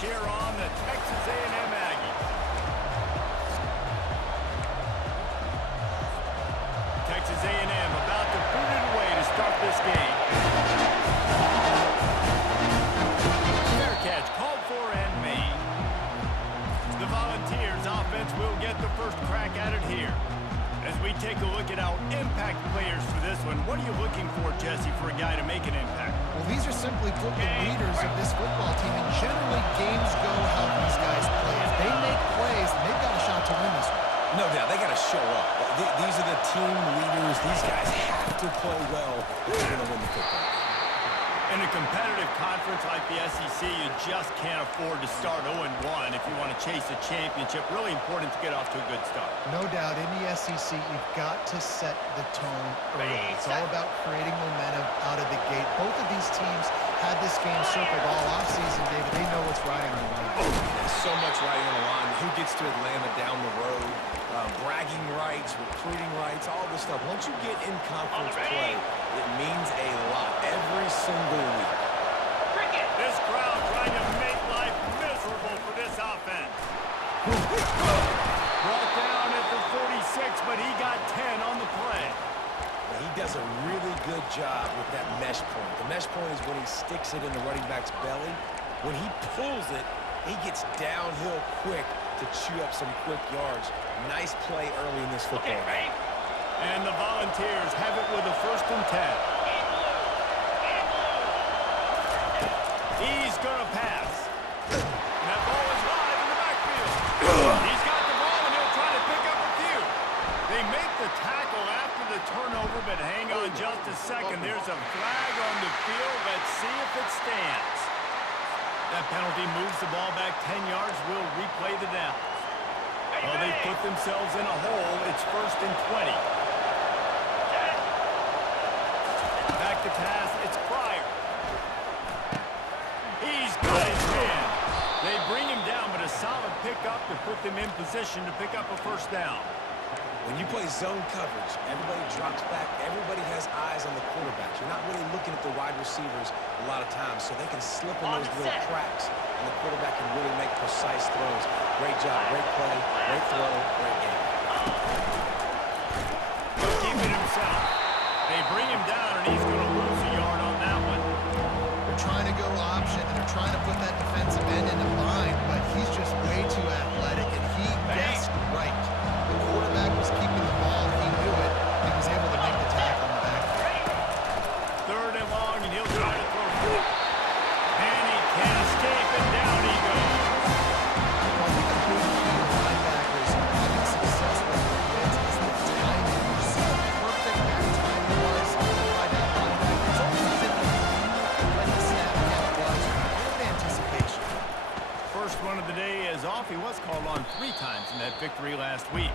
cheer on the Texas A&M Aggies. Texas A&M about to boot it away to start this game. Fair catch called for and made. The Volunteers offense will get the first crack at it here. As we take a look at our impact players for this one, what are you looking for, Jesse, for a guy to make an impact? Well, these are simply put the leaders of this football team, and generally games go how these guys play. If they make plays, then they've got a shot to win this one. No doubt, they got to show up. These are the team leaders. These guys have to play well if they're going to win the football game. In a competitive conference like the SEC, you just can't afford to start 0-1 if you want to chase a championship. Really important to get off to a good start. No doubt, in the SEC, you've got to set the tone early. It's all about creating momentum out of the gate. Both of these teams had this game circled all offseason, David. They know what's riding on the line. There's so much riding on the line. Who gets to Atlanta down the road? Bragging rights, recruiting rights, all this stuff. Once you get in conference play, it means a lot every single week. This crowd trying to make life miserable for this offense. Brought down at the 46, but he got 10 on the play. Now, he does a really good job with that mesh point. The mesh point is when he sticks it in the running back's belly. When he pulls it, he gets downhill quick to chew up some quick yards. Nice play early in this football game. And the Volunteers have it with a 1st and 10. He's going to pass. And that ball is live in the backfield. He's got the ball, and he'll try to pick up a few. They make the tackle after the turnover, but hang on just a second. There's a flag on the field. Let's see if it stands. That penalty moves the ball back 10 yards. We'll replay the down. Well, they put themselves in a hole. It's 1st and 20. Back to pass. It's Pryor. He's got his man. They bring him down, but a solid pickup to put them in position to pick up a 1st down. When you play zone coverage, everybody drops back. Everybody has eyes on the quarterback. You're not really looking at the wide receivers a lot of times, so they can slip in those little cracks, and the quarterback can really make precise throws. Great job, great play, great throw, great game. He'll keep it himself. They bring him down, and he's going to lose a yard on that one. They're trying to go option, and they're trying to put that defensive end in a bind, but he's just way too athletic, and he guessed right. The quarterback was keeping the ball. He knew it. He was able to make the tackle in the backfield. 3rd and long, and he'll try to throw for it. And he can't escape, and down he goes. Well, I think a big key to linebackers having success with the blitz is the timing. You see how perfect that timing was by that linebacker. It's almost as if he knew when the snap count was. Good anticipation. First one of the day is off. He was called on 3 times in that victory last week.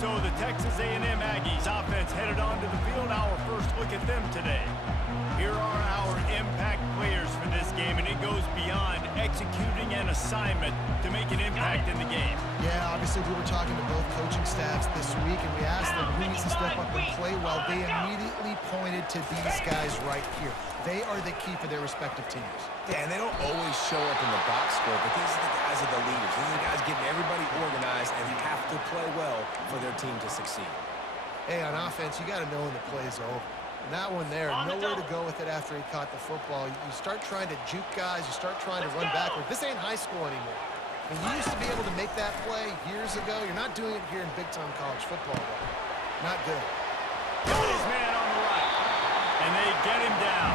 So the Texas A&M Aggies offense headed onto the field. Our first look at them today. Here are our impact players for this game, and it goes beyond executing an assignment to make an impact in the game. Yeah, obviously we were talking to both coaching staffs this week, and we asked them who needs to step up and play well. They immediately pointed to these guys right here. They are the key for their respective teams. Yeah, and they don't always show up in the box score, but these are the guys that are the leaders. These are the guys getting everybody organized and have to play well for their team to succeed. Hey, on offense, you got to know when the play's over. And that one there, nowhere to go with it after he caught the football. You start trying to juke guys. You start trying to run backward. This ain't high school anymore. I mean, you used to be able to make that play years ago. You're not doing it here in big-time college football, though. Not good. Got his man on the right, and they get him down.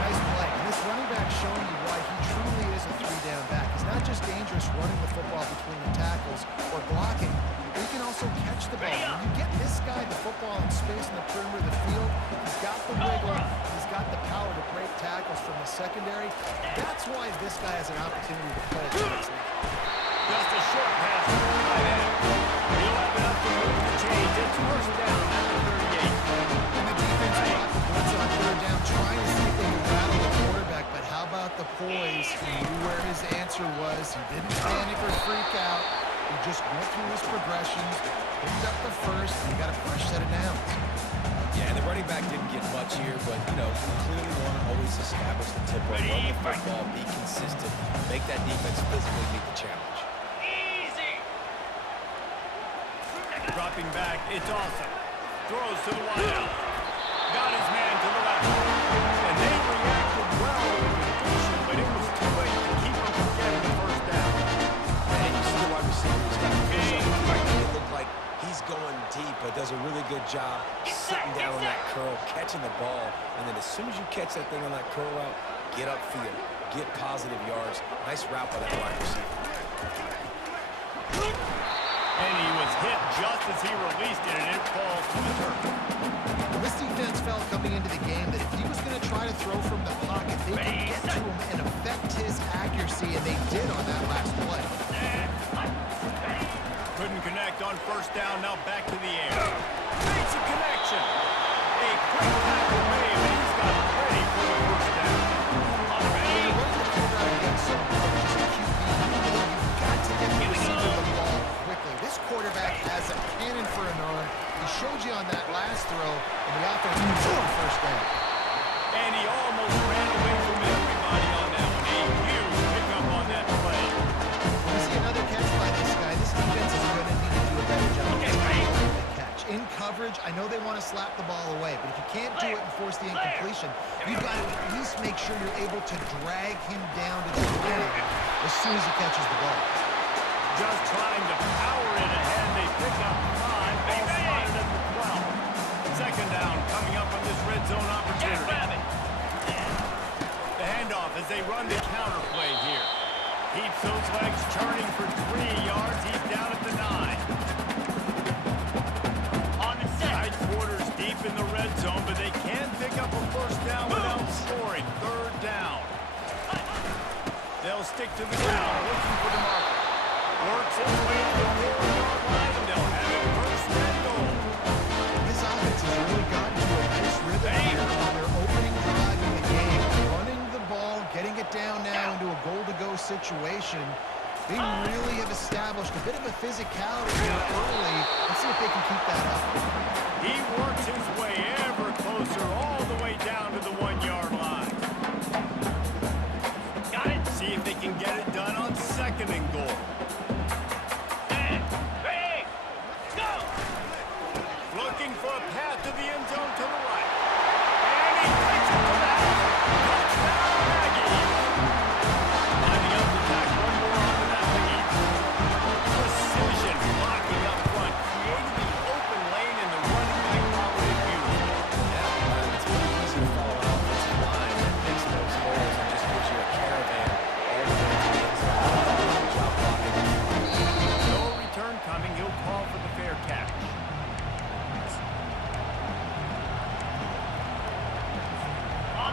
Nice play. And this running back showing you why he truly is a 3-down back. He's not just dangerous running the football between the tackles or blocking, but he can also catch the ball. When you get this guy the football in space in the perimeter of the field, he's got the wiggle, he's got the power to break tackles from the secondary. That's why this guy has an opportunity to play at the next level. Just a short pass to the tight end. He'll have enough to move the chains. It's 1st down at the 38. And the defense blocked the blitz on 3rd down, trying to see if they could rattle the quarterback. But how about the poise? He knew where his answer was. He didn't panic or freak out. He just went through his progressions, picked up the 1st, and he got a fresh set of downs. Yeah, and the running back didn't get much here, but, you know, you clearly want to always establish the tempo, run the football, be consistent, make that defense physically meet the challenge. Dropping back, it's awesome. Throws to the wideout. Got his man to the left. And they reacted well to the completion, but it was too late to keep him from getting the first down. And you see the wide receiver, he's got to push up. It looked like he's going deep, but does a really good job sitting down on that curl, catching the ball, and then as soon as you catch that thing on that curl route, get upfield, get positive yards. Nice route by that wide receiver. And he was hit just as he released it, and it falls to the turf. Well, this defense felt coming into the game that if he was going to try to throw from the pocket, they could get to him and affect his accuracy, and they did on that last play. Couldn't connect on first down, now back to the air. Makes a connection. A quick tackle made, and he's got ready for the first down. When you're running the field out against some just a QB, you've got to get the receiver the ball quickly. This quarterback has a cannon for an arm. He showed you on that last throw, and the offense picks up the first down. And he almost ran away from everybody on that one. A huge pickup on that play. When we see another catch by this guy, this defense is going to need to do a better job of the catch. In coverage, I know they want to slap the ball away, but if you can't do it and force the incompletion, you've got to at least make sure you're able to drag him down to the ground as soon as he catches the ball. Just trying to power it ahead. They pick up 5, ball spotted at the 12. Second down coming up on this red zone opportunity. The handoff as they run the counter play here. Keeps those legs churning for 3 yards. He's down at the 9. On the set. Tight quarters deep in the red zone, but they can't pick up a first down without scoring. Third down. They'll stick to the ground, looking for the marker. Works his way to the 4-yard line, and they'll have it first and goal. This offense has really gotten to a nice rhythm here on their opening drive in the game. Running the ball, getting it down now into a goal-to-go situation. They really have established a bit of a physicality here early. Let's see if they can keep that up. He works his way ever closer all the way down to the 1-yard line. Got it. See if they can get it done on second and goal. Looking for a path to the end zone to the right. And he takes it to that. Touchdown, Aggies. Lining up to tack one more onto that lead. Precision blocking up front. Created the open lane, and the running back followed it beautifully. Yeah, it's pretty easy to follow an offensive line that picks those holes and just gives you a caravan all the way to the end zone. Good job blocking up front. No return coming. He'll call for the fair catch.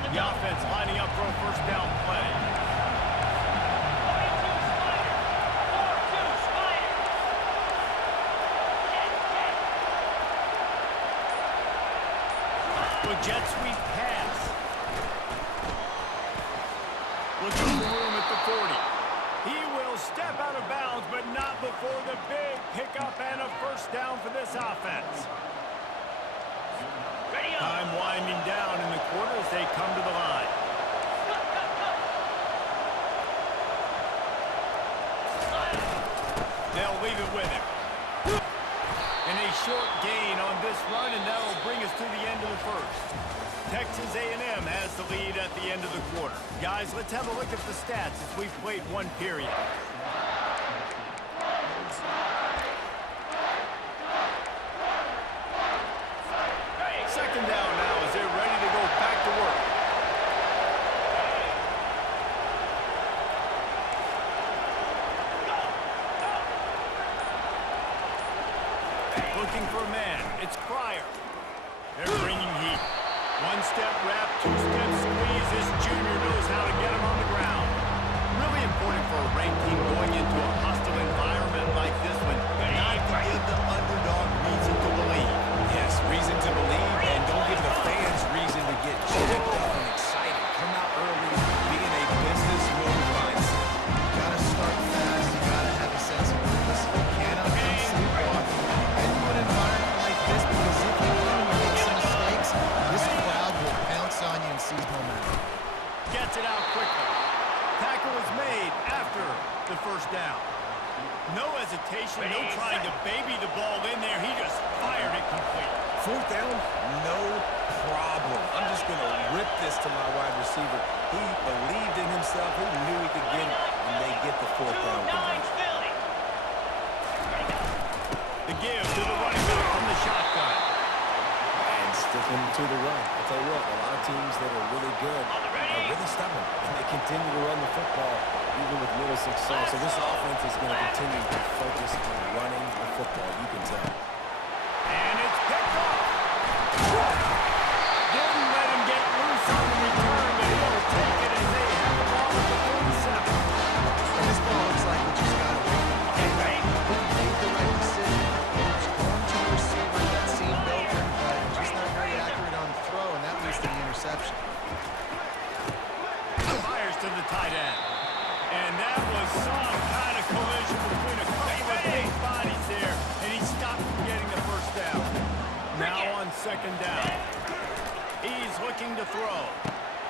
The offense lining up for a first down play. With jet sweep pass. Looking for room at the 40. He will step out of bounds, but not before the big pickup and a first down for this offense. Time winding down in the quarter as they come to the line. They'll leave it with him. And a short gain on this run, and that'll bring us to the end of the first. Texas A&M has the lead at the end of the quarter. Guys, let's have a look at the stats as we've played one period. Second down now as they're ready to go back to work. Looking for a man. It's Pryor. They're bringing heat. One-step wrap, two-step squeeze. This junior knows how to get him on the ground. Really important for a ranked team going into a hostile environment like this one. Not to give the underdog reason to believe. Yes, reason to believe, and don't give the fans reason to get jacked up and excited. Come out early, be in a business-mode mindset. You gotta start fast. You gotta have a sense of urgency. You cannot come sleepwalking into an environment like this, because if you do, you make some mistakes, it out quickly. Tackle is made after the first down. No hesitation, no trying to baby the ball in there. He just fired it complete. Fourth down, no problem. I'm just going to rip this to my wide receiver. He believed in himself. He knew he could get it, and they get the fourth down conversion. The give to the running back from the shotgun. And sticking to the run. I'll tell you what, a lot of teams that are really good are really stubborn, and they continue to run the football even with little success. So this offense is going to continue to focus on running the football. You can tell. And it's picked off. Didn't let him get loose on the return, but he'll take it as they have the ball at the 47. And this ball looks like we just got away from it. He made the right decision. He was going to the receiver that seemed open, but just not very accurate on the throw, and that leads to the interception. Fires to the tight end. And that was some kind of collision between a couple of big bodies there, and he stopped from getting the first down. Now on second down. He's looking to throw.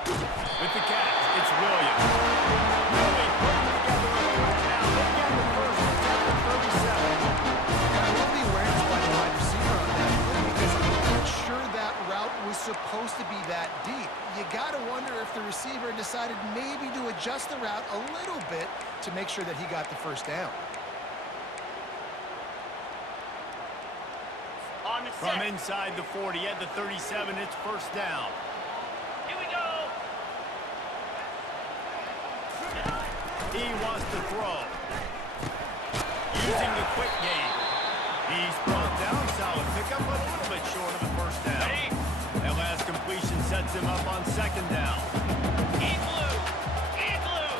With the catch, it's Williams. Really putting together a threat now. They get the first at the 37. And I love the awareness by the wide receiver on that play because I'm not sure that route was supposed to be that deep. You got to wonder if the receiver decided maybe to adjust the route a little bit to make sure that he got the first down. From inside the 40 at the 37, it's first down. Here we go. He wants to throw. Using the quick game. He's brought down, solid pickup, but a little bit short of the first down. That last completion sets him up on second down. In blue. In blue.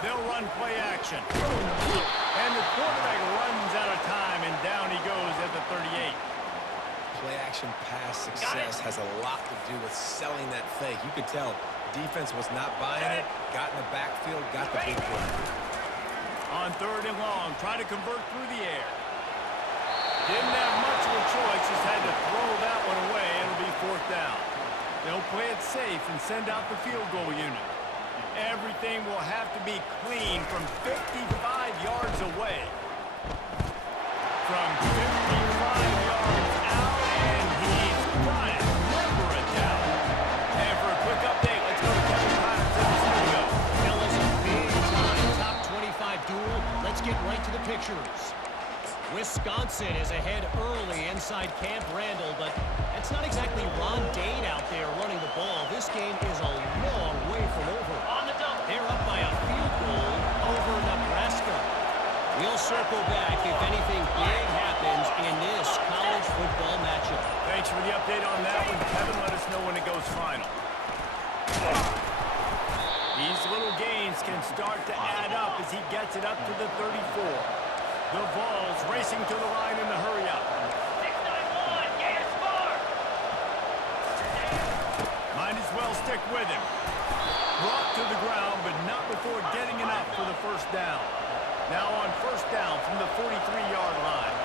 They'll run play action. And the quarterback runs out of time, and down he goes at the 38. Play action pass success has a lot to do with selling that fake. You could tell defense was not buying it, got in the backfield, got the big play. On third and long, try to convert through the air. Didn't have much of a choice, just had to throw that one away. It'll be fourth down. They'll play it safe and send out the field goal unit. Everything will have to be clean from 55 yards away. From 55 yards out, and he's got it. Never a doubt. And for a quick update, let's go to Kevin Connors in the studio. Fellas, a big-time top 25 duel. Let's get right to the pictures. Wisconsin is ahead early inside Camp Randall, but it's not exactly Ron Dane out there running the ball. This game is a long way from over. On the double. They're up by a field goal over Nebraska. We'll circle back if anything big happens in this college football matchup. Thanks for the update on that one, Kevin. Let us know when it goes final. These little gains can start to add up as he gets it up to the 34. The Vols racing to the line in the hurry up. 691. Gators score. Might as well stick with him. Brought to the ground, but not before getting enough for the first down. Now on first down from the 43-yard line.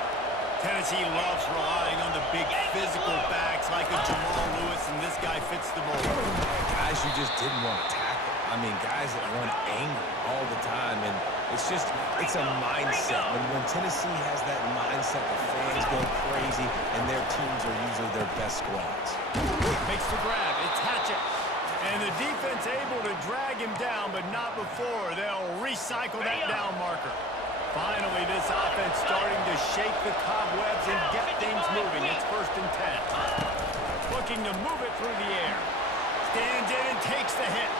Tennessee loves relying on the big physical backs like a Jamal Lewis, and this guy fits the mold. Guys you just didn't want to tackle. I mean, guys that run angry all the time, and it's a mindset. When Tennessee has that mindset, the fans go crazy, and their teams are usually their best squads. Makes the grab. It's Hatchett. And the defense able to drag him down, but not before. They'll recycle that down marker. Finally, this offense starting to shake the cobwebs and get things moving. It's first and 10. Looking to move it through the air. Stands in and takes the hit.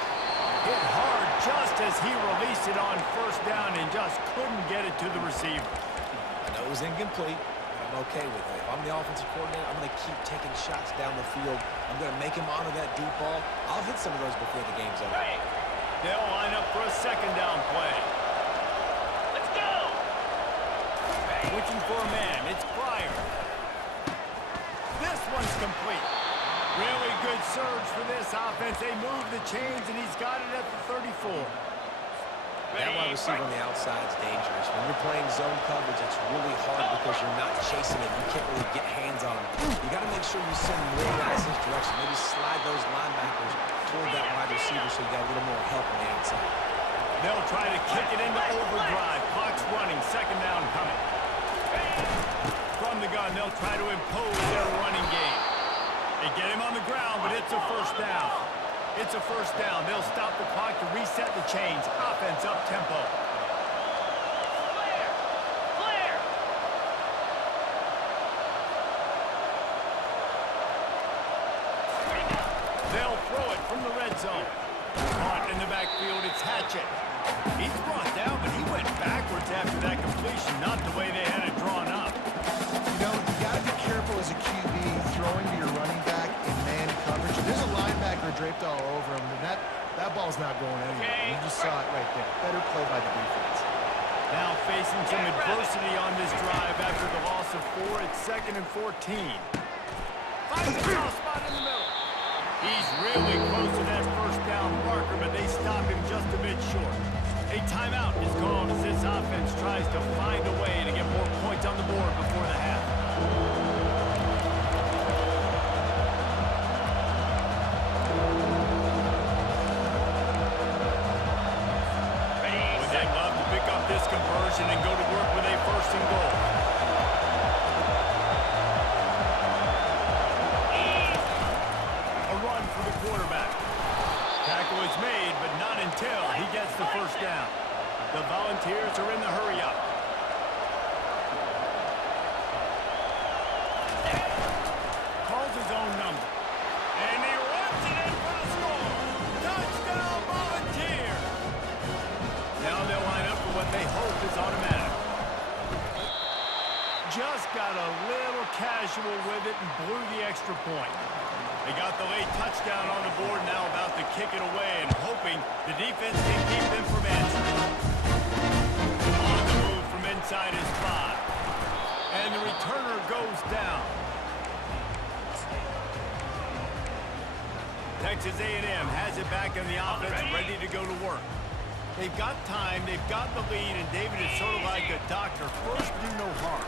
Hit hard just as he released it on first down and just couldn't get it to the receiver. I know it was incomplete, but I'm okay with it. If I'm the offensive coordinator, I'm going to keep taking shots down the field. I'm going to make him honor that deep ball. I'll hit some of those before the game's over. They'll line up for a second down play. Let's go. Looking for a man. It's Pryor. This one's complete. Really good surge for this offense. They move the chains, and he's got it at the 34. That wide receiver on the outside is dangerous. When you're playing zone coverage, it's really hard because you're not chasing it. You can't really get hands on him. You got to make sure you send more guys his direction. Maybe slide those linebackers toward that wide receiver so you got a little more help on the outside. They'll try to kick it into overdrive. Clock's running. Second down coming. From the gun, they'll try to impose their running game. They get him on the ground, but it's a first down. It's a first down. They'll stop the clock to reset the chains. Offense up tempo. Clear! Clear! Ready, go! They'll throw it from the red zone. Caught in the backfield, it's Hatchett. He's brought down, but he went backwards after that completion, not the way they had it drawn up. You know, you got to be careful as a QB throwing to your running back in man coverage. There's a linebacker draped all over him, and that ball's not going anywhere. Okay. You just saw it right there. Better play by the defense. Now facing some adversity on this drive after the loss of 4. It's 2nd and 14. Finds the soft spot in the middle. He's really close to that first down marker, but they stop him just a bit short. A timeout is called as this offense tries to find a way to get more points on the board before the half. Would they love to pick up this conversion and go to work with a first and goal? A run for the quarterback. Tackle is made, but not until he gets the first down. The Volunteers are in the hurry up. Calls his own number. And he runs it in for the score. Touchdown, Volunteers! Now they'll line up for what they hope is automatic. Just got a little casual with it and blew the extra point. They got the late touchdown on the board, now about to kick it away and hoping the defense can keep them from answering. On the move from inside his 5. And the returner goes down. Texas A&M has it back in the offense, ready to go to work. They've got time, they've got the lead, and David is sort of like a doctor. First, do no harm.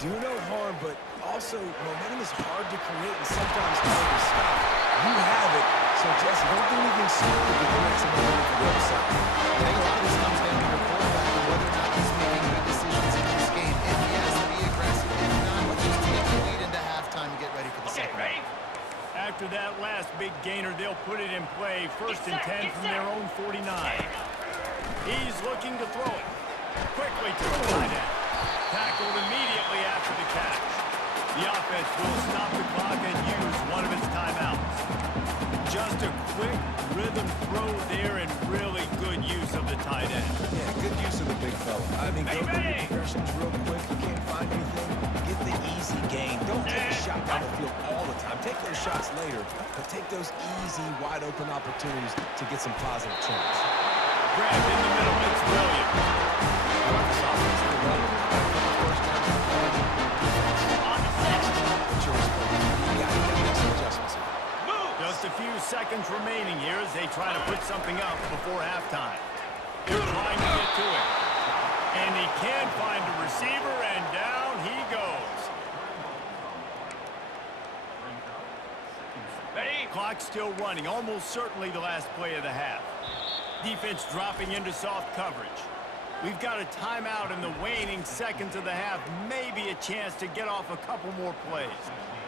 Do no harm, but also momentum is hard to create and sometimes hard to stop. You have it, so Jesse, don't do anything stupid to create some momentum for the other side. I think a lot of this comes down to your quarterback and whether or not he's making good decisions in this game. If he has to be aggressive, if not, let's just take the lead into halftime and get ready for the Okay, second ready? half. After that last big gainer, they'll put it in play. First and 10 from their own 49. He's looking to throw it. Quickly to the tight end. Tackled immediately after the catch. The offense will stop the clock and use one of its timeouts. Just a quick rhythm throw there and really good use of the tight end. Yeah, good use of the big fella. I mean, go through your progressions real quick. You can't find anything. Get the easy gain. Don't take a shot down the field all the time. Take those shots later, but take those easy, wide-open opportunities to get some positive turns. Grabbed in the middle, it's Williams. This offense is running. First down, On the set. what's your response? You got to make some adjustments here. Move! Just a few seconds remaining here as they try to put something up before halftime. They're trying to get to it. And he can't find a receiver, and down he goes. Ready? Clock still running, almost certainly the last play of the half. Defense dropping into soft coverage. We've got a timeout in the waning seconds of the half, maybe a chance to get off a couple more plays.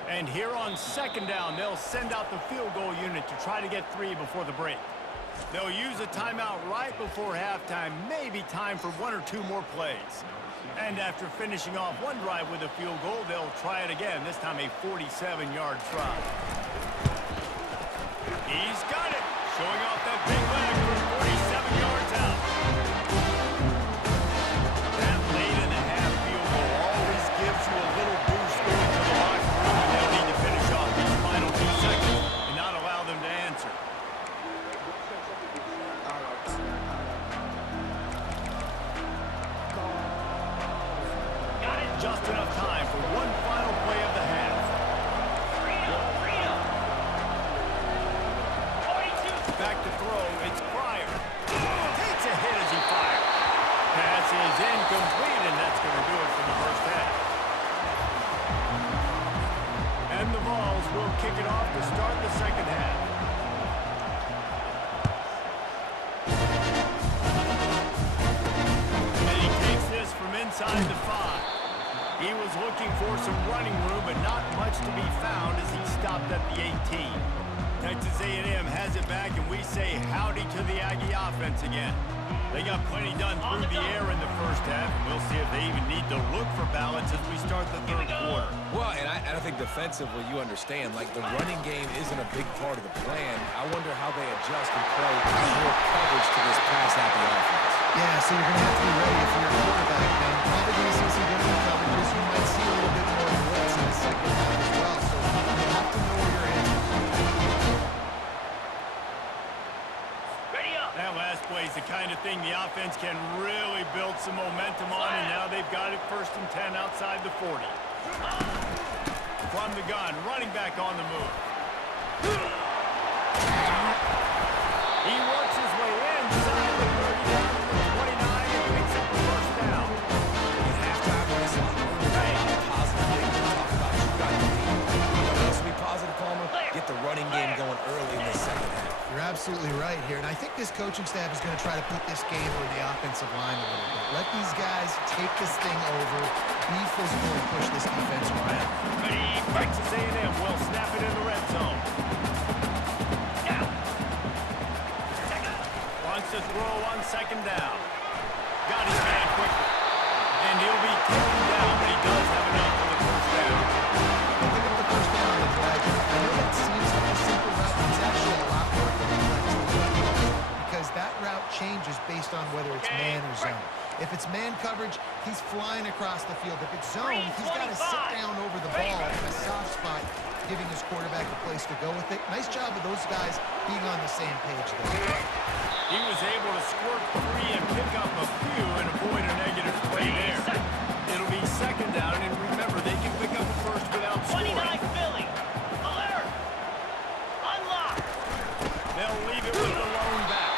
And here on second down, they'll send out the field goal unit to try to get 3 before the break. They'll use a timeout right before halftime, maybe time for 1 or 2 more plays. And after finishing off one drive with a field goal, they'll try it again, this time a 47-yard try. He's got it, showing off that big leg for 47 yards out. That late in the half field goal always gives you a little boost going to the locker room, and they'll need to finish off these final 2 seconds and not allow them to answer. Got it. Just enough time for one final play of the half. Freedom! Freedom! 42! Back to throw, it's Pryor. Takes a hit as he fires. Pass is incomplete, and that's going to do it for the first half. And the Vols will kick it off to start the second half. inside the 5. He was looking for some running room, but not much to be found as he stopped at the 18. Texas A&M has it back, and we say howdy to the Aggie offense again. They got plenty done through the air in the first half, and we'll see if they even need to look for balance as we start the third quarter. Well, and I think defensively, you understand, like the running game isn't a big part of the plan. I wonder how they adjust and play more coverage to this pass-happy offense. Yeah, so you're going to have to be ready if you're a quarterback, man. You're probably going to see some different coverages. You might see a little bit more blitz in the second half as well, so you have to know where your answers are. Ready up. That last play is the kind of thing the offense can really build some momentum on, and now they've got it 1st and 10 outside the 40. From the gun, running back on the move. He works his way inside the 30 down to the 29 and picks up the first down. At halftime, when it's not positive things to talk about, you got the lead. What else will be positive, Palmer? Get the running game going early in the second half. You're absolutely right here, and I think this coaching staff is going to try to put this game on the offensive line a little bit. Let these guys take this thing over, be physical, and push this defense around. Texas A&M will snap it in the red zone. Down. Wants to throw on 2nd down. Got his man quickly. And he'll be taken down, but he does have enough for the first down. Pick up the first down on the drive. I know that seems like a simple route, but it's actually a lot more complex than what it looks, because that route changes based on whether it's man or zone. If it's man coverage, he's flying across the field. If it's zone, he's got to sit down over the ball in a soft spot, giving his quarterback a place to go with it. Nice job of those guys being on the same page there. He was able to squirt free and pick up a few and avoid a negative play there. It'll be 2nd down, and remember, they can pick up a first without 29 scoring. Philly. Alert. Unlock. They'll leave it with the lone back.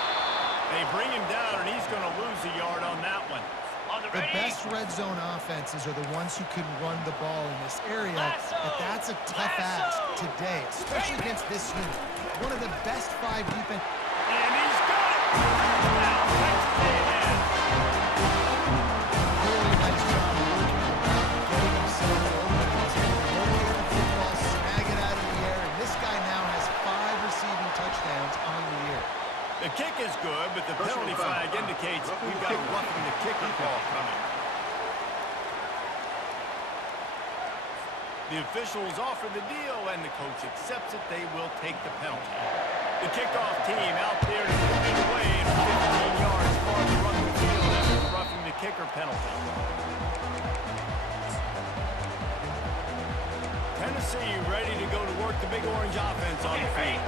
They bring him down, and he's going to lose a yard on that one. On the The ready. best red zone offenses are the ones who can run the ball in this area, but that's a tough ask today, especially against this unit. One of the best 5 defense. And he's got it! Touchdown, Texas A&M. Really nice job of working around, getting himself open. He's able to locate the football, snag it out of the air, and this guy now has 5 receiving touchdowns on the year. The kick is good, but the penalty flag indicates we've got a roughing the kicker call coming. The officials offer the deal, and the coach accepts it. They will take the penalty. The kickoff team out there to put it away at 15 yards farther up the field after the roughing the kicker penalty. Tennessee ready to go to work the Big Orange offense on the field.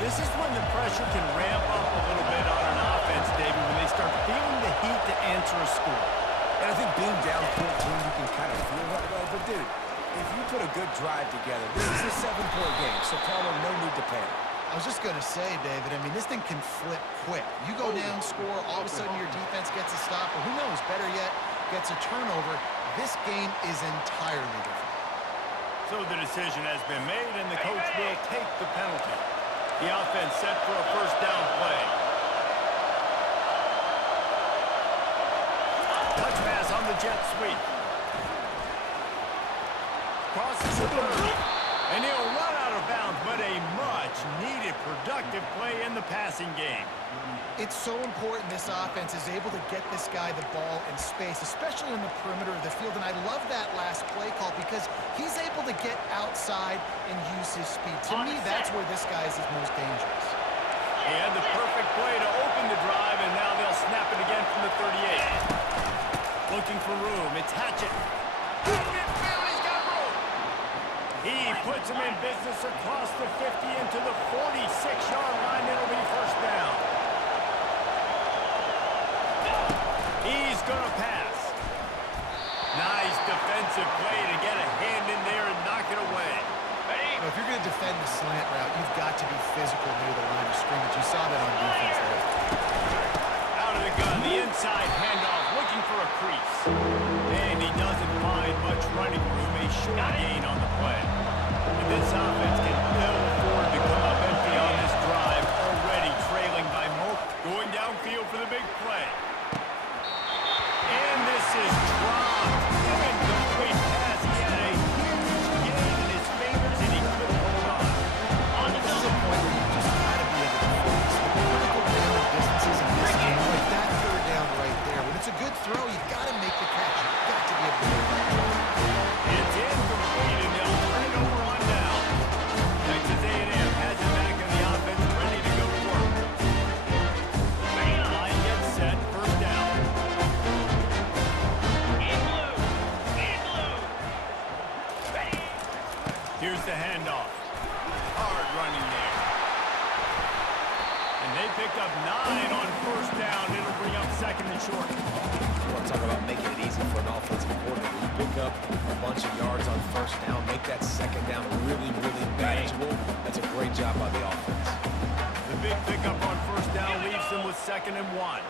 This is when the pressure can ramp up a little bit on an offense, David, when they start feeling the heat to answer a score. And I think being down 14, you can kind of feel that way. But, dude, if you put a good drive together, this is a 7-point game, so Palmer, no need to panic. I was just going to say, David, I mean, this thing can flip quick. You go down, score, all of a sudden your defense gets a stop, or who knows, better yet, gets a turnover. This game is entirely different. So the decision has been made, and the coach will take the penalty. The offense set for a first down play. Touch pass on the jet sweep. Crosses the 30. And he'll run out of bounds, but a much-needed productive play in the passing game. It's so important this offense is able to get this guy the ball in space, especially in the perimeter of the field. And I love that last play call because he's able to get outside and use his speed. To me, that's where this guy is his most dangerous. He had the perfect play to open the drive, and now they'll snap it again from the 38. Looking for room. It's Hatchett. He's got room. He puts him in business across the 50 into the 46-yard line. It'll be first down. He's going to pass. Nice defensive play to get a hand in there and knock it away. You know, if you're going to defend the slant route, you've got to be physical near the line of scrimmage. You saw that on defense there. Out of the gun, the inside handoff, looking for a crease. And he doesn't find much running room. A short gain on the play. And this offense can ill afford to come up empty on this drive, already trailing by more. Going downfield for the big play. And this is dry They picked up 9 on first down. It'll bring up second and short. You want to talk about making it easy for an offensive coordinator. You pick up a bunch of yards on first down, make that second down really, really manageable. That's a great job by the offense. The big pickup on first down leaves them with 2nd and 1. Alert,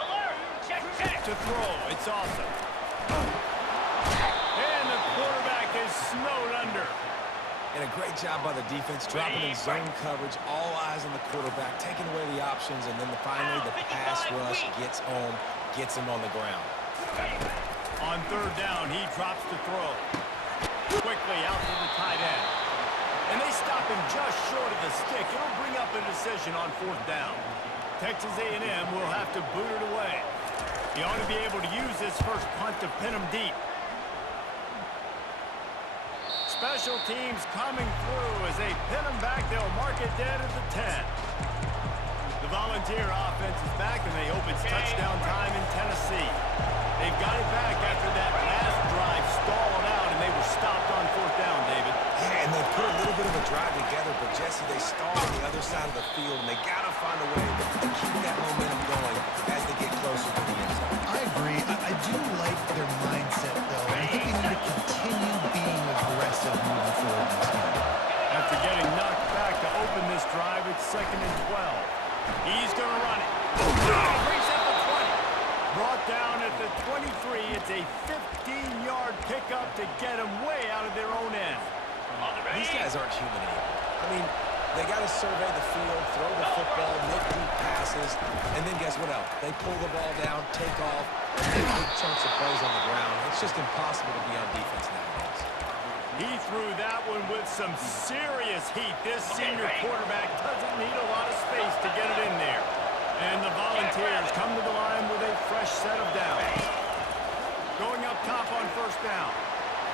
alert. Check, check. To throw, it's awesome. And the quarterback is snowed under. And a great job by the defense, dropping in zone coverage, all eyes on the quarterback, taking away the options, and then finally the pass rush gets home, gets him on the ground. On third down, he drops to throw. Quickly out to the tight end. And they stop him just short of the stick. It'll bring up a decision on 4th down. Texas A&M will have to boot it away. He ought to be able to use this first punt to pin him deep. Special teams coming through as they pin him back. They'll mark it dead at the 10. The Volunteer offense is back, and they hope it's touchdown time in Tennessee. They've got it back after that last drive stalled out, and they were stopped on 4th down, David. Yeah, and they put a little bit of a drive together, but Jesse, they start on the other side of the field, and they got to find a way to keep that momentum going as they get closer to the end zone. I agree. I do like their mindset, though. I think they need to continue being aggressive moving forward in this game. After getting knocked back to open this drive, it's 2nd and 12. He's going to run it. Breaks at the 20. Brought down at the 23. It's a 15-yard pickup to get him way out of their own end. These guys aren't human anymore. I mean, they got to survey the field, throw the football, make deep passes, and then guess what else? They pull the ball down, take off, and make big chunks of plays on the ground. It's just impossible to be on defense nowadays. He threw that one with some serious heat. This senior quarterback doesn't need a lot of space to get it in there. And the Volunteers come to the line with a fresh set of downs. Going up top on first down.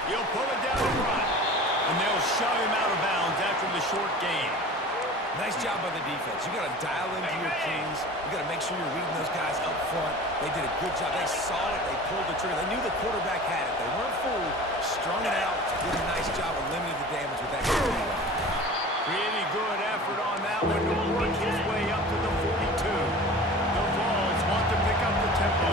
He'll pull it down and run. And they'll shove him out of bounds after the short gain. Nice job by the defense. You got to dial into your keys. You got to make sure you're reading those guys up front. They did a good job. They saw it. They pulled the trigger. They knew the quarterback had it. They weren't fooled. Strung it out. Did a nice job of limiting the damage with that good run. Really good effort on that one to work his way up to the 42. The Vols want to pick up the tempo.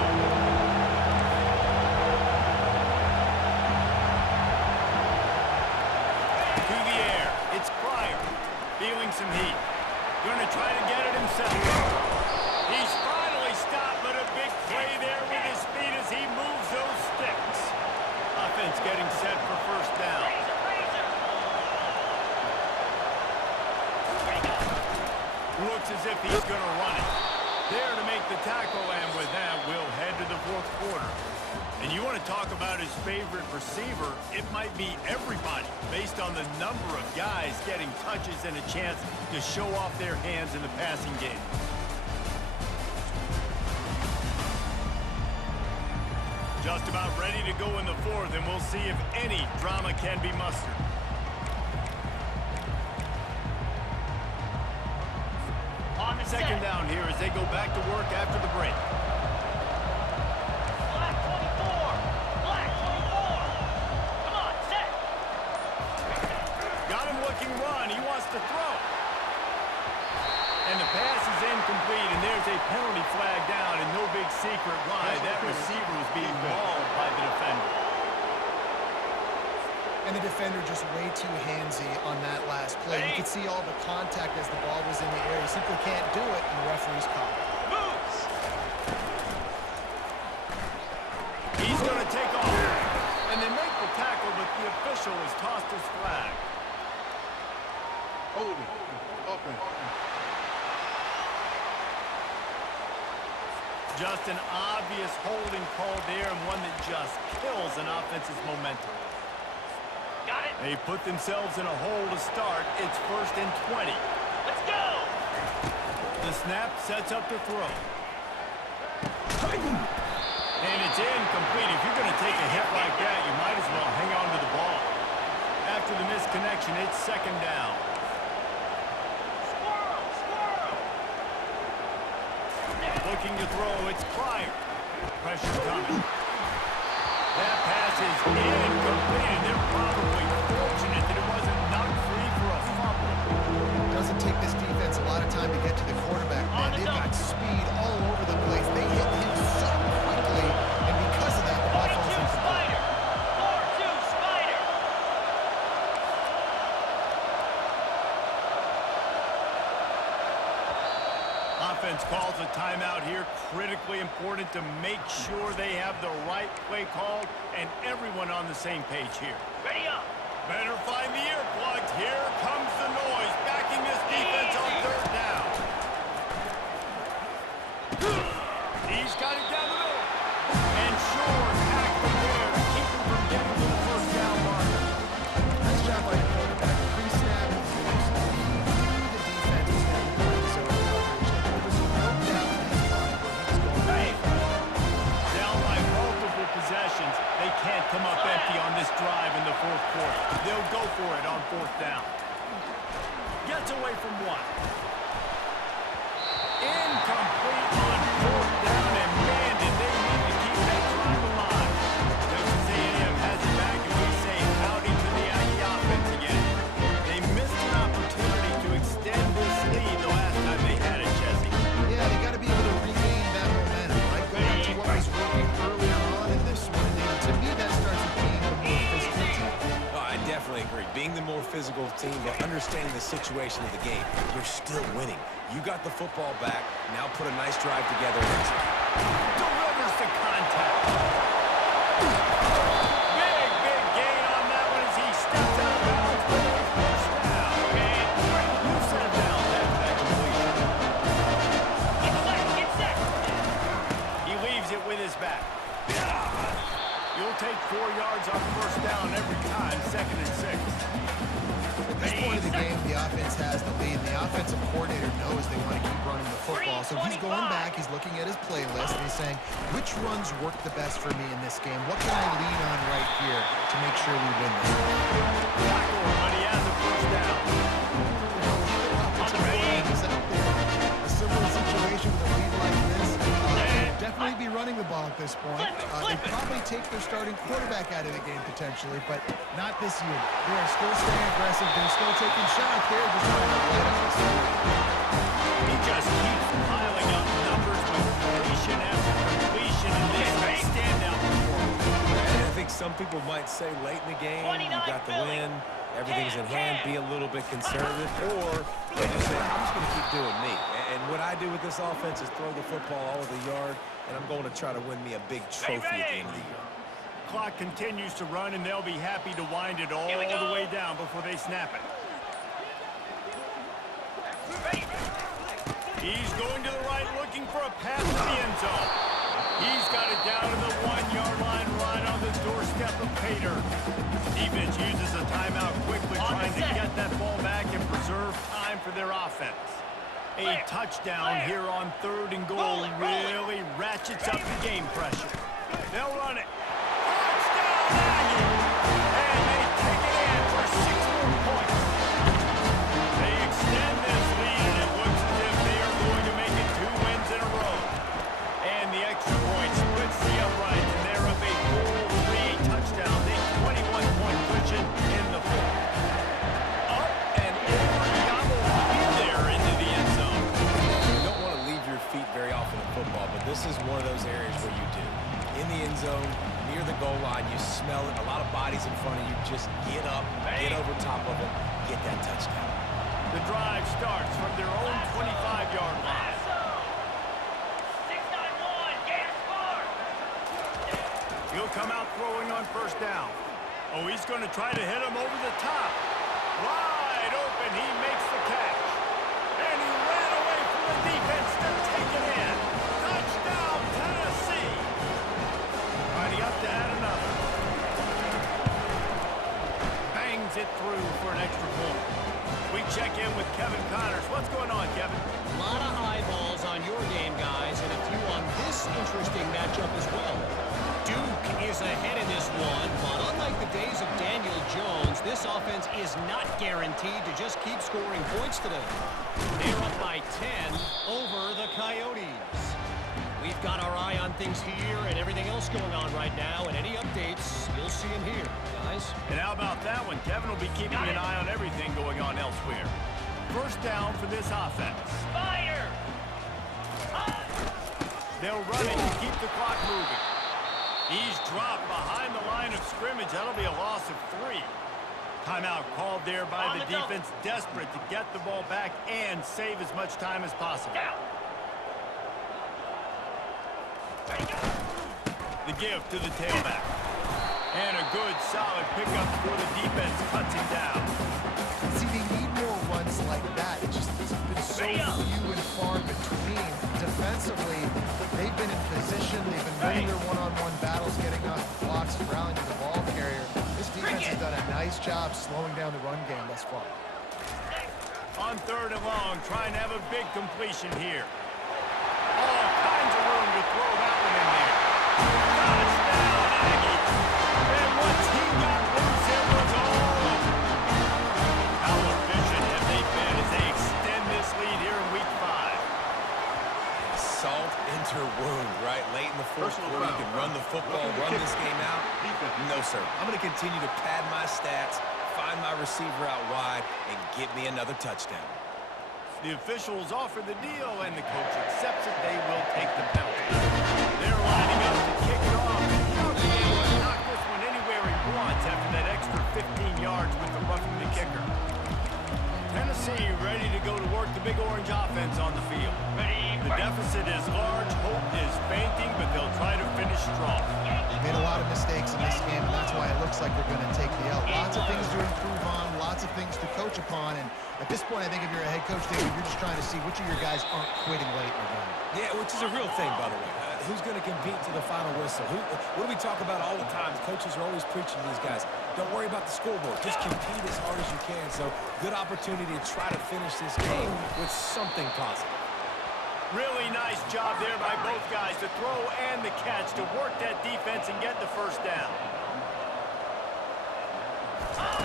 To the air. It's Pryor. Feeling some heat. Going to try to get it himself. He's finally stopped, but a big play there with his feet as he moves those sticks. Offense getting set for first down. Looks as if he's going to run it. There to make the tackle, and with that, we'll head to the 4th quarter. And you want to talk about his favorite receiver, it might be everybody, based on the number of guys getting touches and a chance to show off their hands in the passing game. Just about ready to go in the 4th, and we'll see if any drama can be mustered. Second down here as they go back to work after the break. Black 24. Black 24. Come on, set. Got him looking run. He wants to throw. And the pass is incomplete, and there's a penalty flag down, and no big secret why. That receiver was being mauled by the defender. And the defender just way too handsy on that last play. You could see all the contact as the ball was in the air. You simply can't do it, and the referee's caught it. Moves. He's going to take off. And they make the tackle, but the official has tossed his flag. Holding. Open. Just an obvious holding call there, and one that just kills an offense's momentum. Got it. They put themselves in a hole to start. It's 1st and 20. Let's go. The snap sets up the throw. And it's incomplete. If you're going to take a hit like that, you might as well hang on to the ball. After the misconnection, it's 2nd down. Squirrel, squirrel. Looking to throw, it's Pryor. Pressure coming. That pass is incomplete, and they're probably fortunate that it wasn't knocked free for a fumble. doesn't take this defense a lot of time to get to the quarterback, man. They've got speed all over the place. They hit him so quickly, and because of that, the ball falls 42 into play. Spider. 4-2 Spider. Offense calls a timeout here. Critically important to make sure they have the right play called and everyone on the same page here. Ready up. Better find the earplugs. Here comes the noise, backing this defense on third down. He's got it down the middle. And sure, tackle there to keep him from getting to the first down marker. Nice job by the quarterback. Pre-snap, he knew the defense was going to be playing zone coverage, and there was no doubt in his mind where he was going. Down by multiple possessions, they can't come up empty on this drive in the fourth quarter. They'll go for it on fourth down. Gets away from one. Incomplete on fourth down, and man, did they need to keep that drive alive. Texas A&M has it back, and we say howdy to the Aggie offense again. They missed an opportunity to extend this lead the last time they had it, Jesse. Yeah, they got to be able to regain that momentum, right? Go back to what was working earlier on in this one. And to me, that starts with being the more physical team. Oh, I definitely agree. Being the more physical team, but understanding the situation of the game, you're still winning. You got the football back. Now put a nice drive together and execute. Delivers the contact. Big gain on that one as he steps out of bounds for a first down. Move set of downs after that completion. Get set. He leaves it with his back. You'll take 4 yards on first down every time, 2nd and 6. At this point of the game, the offense has the lead. The offensive coordinator knows they want to keep running the football. So he's going back, he's looking at his playlist, and he's saying, which runs work the best for me in this game? What can I lean on right here to make sure we win this? Tackle, but he has a first down. Offensive coordinators out there, a similar situation with a lead like this, they'd definitely be running the ball at this point. They'd probably take their starting quarterback out of the game potentially, but not this year. They are still staying aggressive. They're still taking shots. They're just trying to light up the score. He just keeps piling up numbers with completion after completion in this standout performance. And I think some people might say late in the game, you got the win, everything's in hand, be a little bit conservative, or they just say, I'm just going to keep doing me. And what I do with this offense is throw the football all over the yard, and I'm going to try to win me a big trophy at the end of the year. Clock continues to run, and they'll be happy to wind it all the way down before they snap it. He's going to the right, looking for a pass to the end zone. He's got it down to the 1-yard line, right on the doorstep of Pater. Defense uses a timeout quickly, trying to get that ball back and preserve time for their offense. A touchdown here on 3rd and goal really ratchets up the game pressure. They'll run it. Touchdown, Aggie! And they take it in for 6 more points. They extend this lead, and it looks as if they are going to make it 2 wins in a row. And the extra point splits the uprights, and they're up a full 3 touchdowns, a 21-point cushion in the 4th. Up and over, Yamo in there into the end zone. You don't want to leave your feet very often in football, but this is one of those areas where you do. In the end zone, near the goal line, you smell it. A lot of bodies in front of you. Just get up, get over top of it, get that touchdown. The drive starts from their own 25-yard line. 6-9-1. Gaspar. He'll come out throwing on first down. Oh, he's going to try to hit him over the top. Wide open, he makes the catch. And he ran away from the defense to take it in. Touchdown, Tennessee. Riding up to add another. Bangs it through for an extra point. We check in with Kevin Connors. What's going on, Kevin? A lot of eyeballs on your game, guys, and a few on this interesting matchup as well. Duke is ahead in this one, but unlike the days of Daniel Jones, this offense is not guaranteed to just keep scoring points today. They're up by 10 over the Coyotes. We've got our eye on things here and everything else going on right now, and any updates, you'll see them here, guys. And how about that one? Kevin will be keeping an eye on everything going on elsewhere. First down for this offense. Fire! They'll run it to keep the clock moving. He's dropped behind the line of scrimmage. That'll be a loss of 3. Timeout called there by the defense, desperate to get the ball back and save as much time as possible. The give to the tailback. And a good, solid pickup before the defense cuts him down. See, they need more runs like that. It's been so few and far between. Defensively, they've been in position. They've been winning their one-on-one battles, getting off the blocks and rallying to the ball carrier. This defense has done a nice job slowing down the run game thus far. On 3rd and long, trying to have a big completion here. All kinds of room to throw that one in there. Touchdown, Aggie. And once he got loose, it was all over. How efficient have they been as they extend this lead here in Week 5? Salt into her wound, right? Late in the first quarter, you can run the football, run this game out. No, sir. I'm going to continue to pad my stats, find my receiver out wide, and get me another touchdown. The officials offer the deal, and the coach accepts it. They will take the penalty. They're lining up to kick it off. He'll be able to knock this one anywhere he wants after that extra 15 yards with the roughing the kicker. Tennessee ready to go to work the Big Orange offense on the field. The deficit is large, hope is fainting, but they'll try to finish strong. Made a lot of mistakes in this game, and that's why it looks like they're going to take the L. Lots of things to improve on, lots of things to coach upon, and at this point, I think if you're a head coach, David, you're just trying to see which of your guys aren't quitting late in the game. Yeah, which is a real thing, by the way. Who's going to compete to the final whistle? What do we talk about all the time? Coaches are always preaching to these guys. Don't worry about the scoreboard. Just compete as hard as you can. So, good opportunity to try to finish this game with something positive. Really nice job there by both guys, the throw and the catch, to work that defense and get the first down.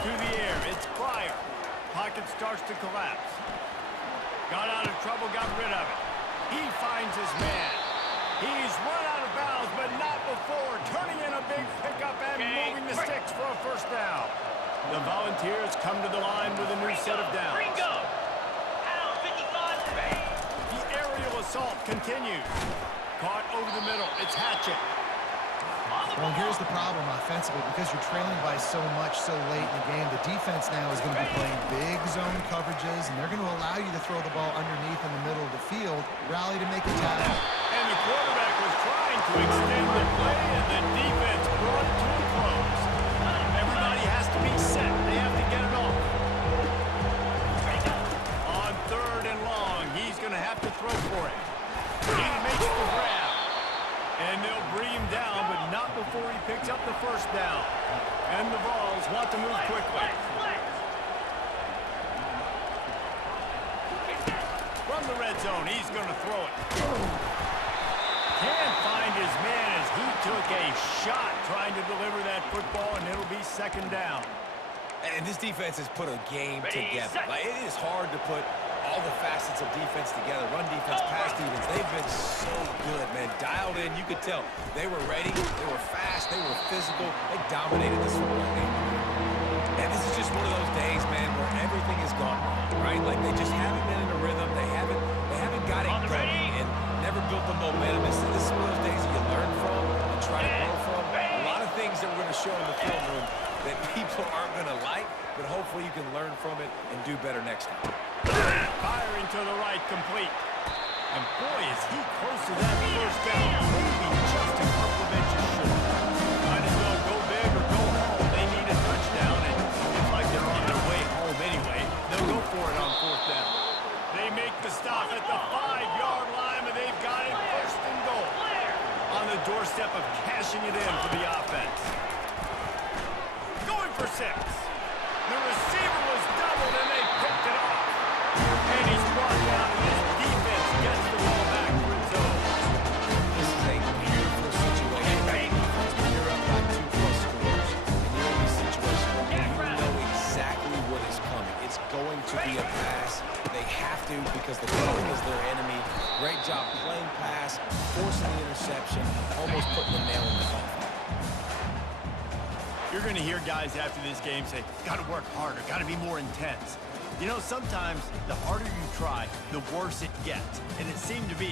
To the air, it's Pryor. Pocket starts to collapse. Got out of trouble, got rid of it. He finds his man. He's run out of bounds, but not before. Turning in a big pickup and moving the sticks for a first down. The Volunteers come to the line with a new set of downs. The aerial assault continues. Caught over the middle. It's Hatchett. Well, here's the problem offensively. Because you're trailing by so much so late in the game, the defense now is going to be playing big zone coverages, and they're going to allow you to throw the ball underneath in the middle of the field, rally to make a tackle. And the quarterback was trying to extend the play, and the defense brought it to a close. Everybody has to be set. They have to get it off. On 3rd and long, he's going to have to throw for it. He makes the grab. And they'll bring him down, but not before he picks up the first down. And the Vols want to move quickly. From the red zone, he's going to throw it. Can't find his man as he took a shot trying to deliver that football, and it'll be 2nd down. And this defense has put a game together. Like, it is hard to put all the facets of defense together. Run defense, pass defense. They've been so good, man. Dialed in. You could tell they were ready. They were fast. They were physical. They dominated this football game. And this is just one of those days, man, where everything has gone wrong, right? Like, they just haven't been in a rhythm. They haven't got it going and never built the momentum. This is one of those days that you learn from and try to grow from. A lot of things that we're going to show in the film room that people aren't going to like, but hopefully you can learn from it and do better next time. Firing to the right, complete. And boy, is he close to that first down. Maybe just a couple of inches short. Might as well go big or go home. They need a touchdown, and it's like they're on their way home anyway. They'll go for it on 4th down. They make the stop at the 5-yard line, and they've got it 1st and goal. On the doorstep of cashing it in for the offense. Going for 6. The receiver was doubled, and they picked it off. And he's brought down, and his defense gets the ball back for its own. This is a beautiful situation. When you're up by 2+ scores, and you're in this situation, you know exactly what is coming. It's going to be a pass. They have to, because the clock is their enemy. Great job playing pass, forcing the interception, almost putting the nail in the coffin. You're going to hear guys after this game say, got to work harder, got to be more intense. You know, sometimes the harder you try, the worse it gets. And it seemed to be